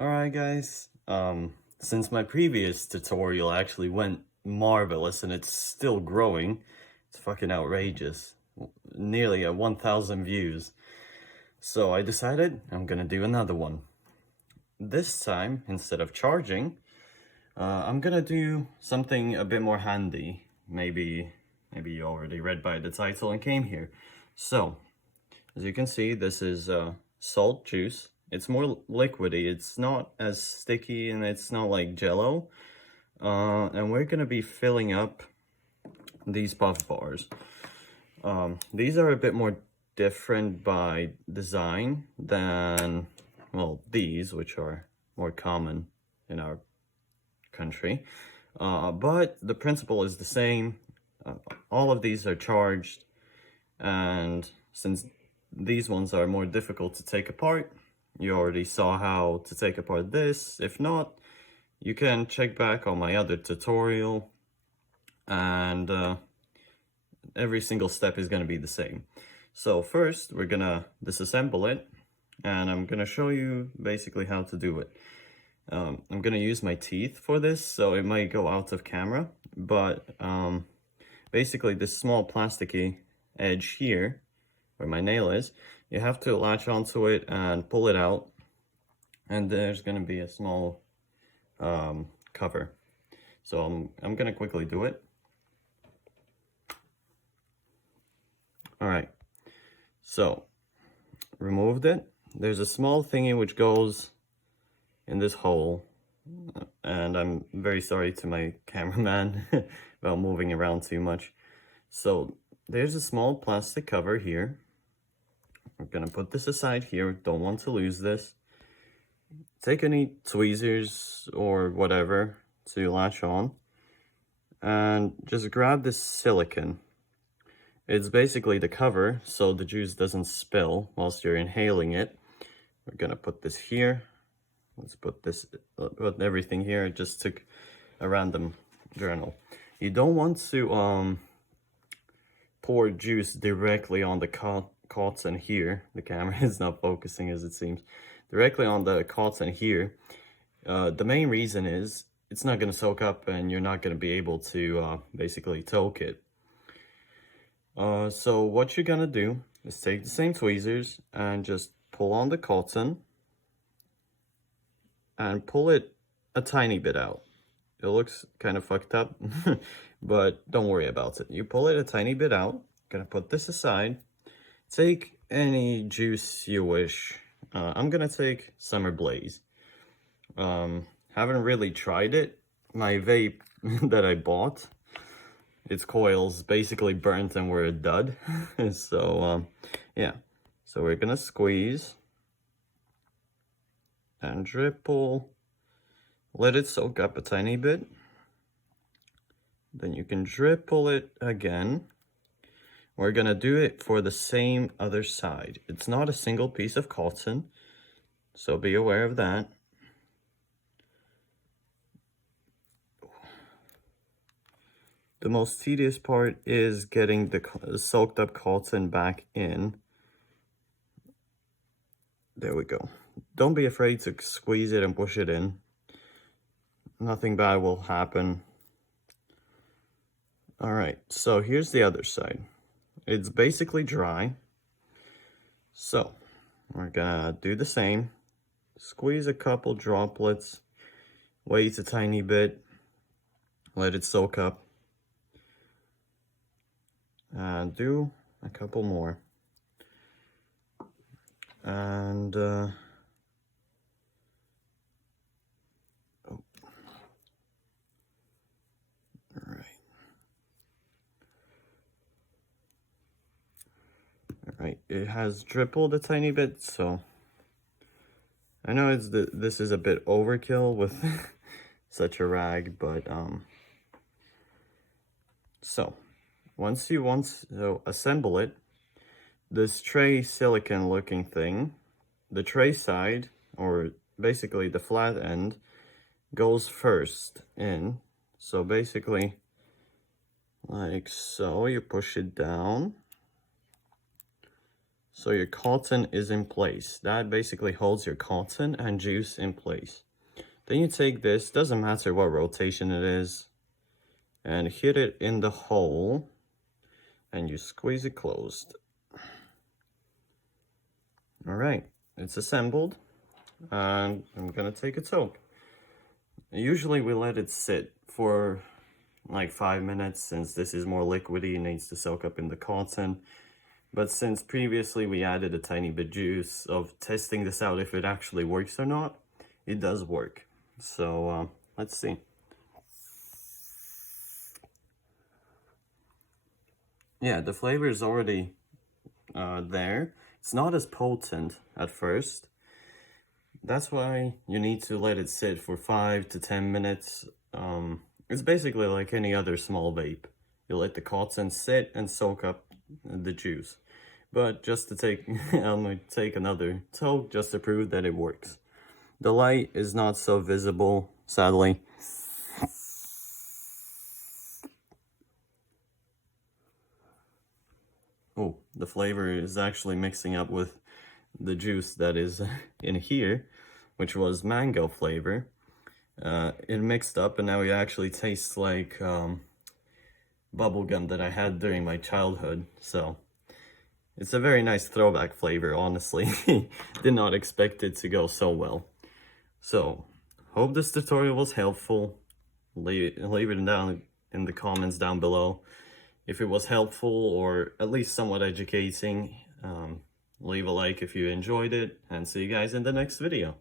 Alright guys, since my previous tutorial actually went marvelous and it's still growing, it's fucking outrageous, nearly at 1,000 views, so I decided I'm gonna do another one. This time, instead of charging, I'm gonna do something a bit more handy. Maybe you already read by the title and came here. So, as you can see, this is salt juice. It's more liquidy, it's not as sticky, and it's not like jello. And we're gonna be filling up these puff bars. These are a bit more different by design than, well, these, which are more common in our country. But the principle is the same. All of these are charged, and since these ones are more difficult to take apart, you already saw how to take apart this. If not, you can check back on my other tutorial, and every single step is going to be the same. So first, we're going to disassemble it, and I'm going to show you basically how to do it. I'm going to use my teeth for this, so it might go out of camera, but basically this small plasticky edge here, where my nail is, you have to latch onto it and pull it out, and there's going to be a small cover. So I'm going to quickly do it. Alright, so removed it. There's a small thingy which goes in this hole, and I'm very sorry to my cameraman about moving around too much. So there's a small plastic cover here. We're gonna put this aside here, don't want to lose this. Take any tweezers or whatever to latch on, and just grab this silicone. It's basically the cover so the juice doesn't spill whilst you're inhaling it. We're gonna put this here. Let's put everything here. I just took a random journal. You don't want to pour juice directly on the cotton here. The camera is not focusing as it seems. Directly on the cotton here. The main reason is it's not going to soak up and you're not going to be able to basically toke it. So what you're going to do is take the same tweezers and just pull on the cotton and pull it a tiny bit out. It looks kind of fucked up, but don't worry about it. You pull it a tiny bit out. Gonna put this aside. Take any juice you wish. I'm gonna take Summer Blaze. Haven't really tried it. My vape that I bought, its coils basically burnt and were a dud. So yeah, so we're gonna squeeze and dripple. Let it soak up a tiny bit. Then you can dripple it again. We're gonna do it for the same other side. It's not a single piece of cotton, so be aware of that. The most tedious part is getting the soaked up cotton back in. There we go. Don't be afraid to squeeze it and push it in. Nothing bad will happen. All right, so here's the other side. It's basically dry. So we're gonna do the same. Squeeze a couple droplets, wait a tiny bit, let it soak up, and do a couple more. And Alright, it has drippled a tiny bit, so I know this is a bit overkill with such a rag, but so once you want to assemble it, this tray silicone looking thing, the tray side, or basically the flat end, goes first in. So basically like so, you push it down, So your cotton is in place. That basically holds your cotton and juice in place. Then you take this, doesn't matter what rotation it is, and hit it in the hole, and you squeeze it closed. All right, it's assembled, and I'm gonna take a soak. Usually we let it sit for like 5 minutes, since this is more liquidy, it needs to soak up in the cotton. But since previously we added a tiny bit juice of testing this out if it actually works or not, it does work. So let's see. Yeah, the flavor is already there. It's not as potent at first. That's why you need to let it sit for 5 to 10 minutes. It's basically like any other small vape. You let the cotton sit and soak up the juice. But just to take, I'm going to take another toke just to prove that it works. The light is not so visible, sadly. Oh, the flavor is actually mixing up with the juice that is in here, which was mango flavor. It mixed up and now it actually tastes like bubblegum that I had during my childhood. So it's a very nice throwback flavor, honestly. Did not expect it to go so well. So, hope this tutorial was helpful. Leave it down in the comments down below if it was helpful or at least somewhat educating. Leave a like if you enjoyed it, and see you guys in the next video.